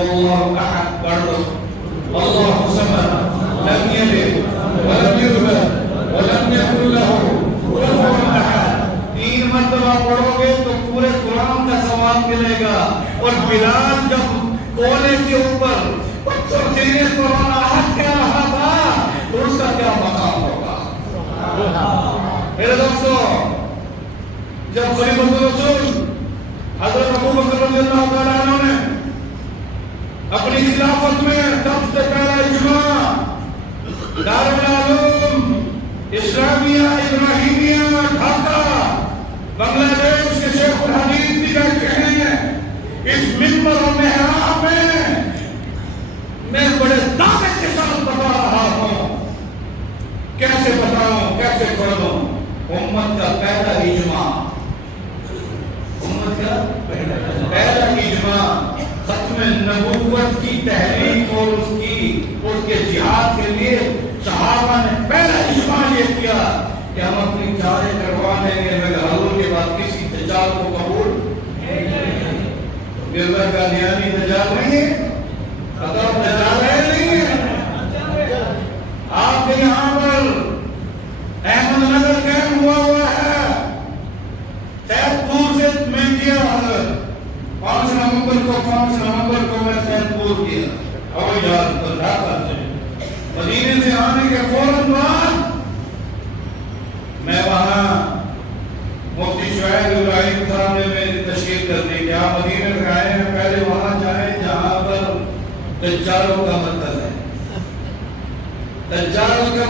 اللہ احد پڑھ دو، اللہ الصمد لم یلد ولم یولد ولم یکن لہ کفوا احد۔ 3 مرتبہ پڑھو گے تو پورے قرآن کا ثواب ملے گا۔ اور بلال جب کونے کے اوپر پتھر سینے پر احد کہہ رہا تھا تو اس کا کیا مقام ہوگا؟ میرے دوستو، جب خلیفۃ الرسول حضرت ابو بکر رضی اللہ تعالیٰ عنہ نے اپنی خلافت میں سب سے پہلا اجماع دارالعلوم اسلامیہ ابراہیمیہ ڈھاکہ بنگلہ دیش کے شیخ الحدیث بھی کہتے ہیں، اس منبر و محراب میں بڑے دعوے کے ساتھ بتا رہا ہوں، کیسے بتاؤں، کیسے پڑھوں؟ امت کا پہلا اجماع، امت کا پہلا اجماع ختم نبوت کی تحریک اور اس کے جہاد کے لیے صحابہ نے پہلا اجماع یہ کیا کہ ہم اپنی چارے کروا لیں گے مگر حضور کے بعد کسی دجال کو قبول مرزا قادیانی دجال نہیں ہے، اگر دجال ہے نہیں ہے۔ آپ کے یہاں پر احمد نگر قائم ہوا ہے، سیدپور سے میں کیا حضرت 5 نومبر کو میں سیدپور کیا ہوائی جہاز پر ڈھاکہ سے، مدینے سے آنے کے فوراً بعد میں وہاں مفتی شعیب ابراہیم صاحب نے میری تشریف کرنے کی، آپ مدینے سے آئے ہیں پہلے وہاں جائیں جہاں پر دجالوں کا مطلب ہے، دجالوں کا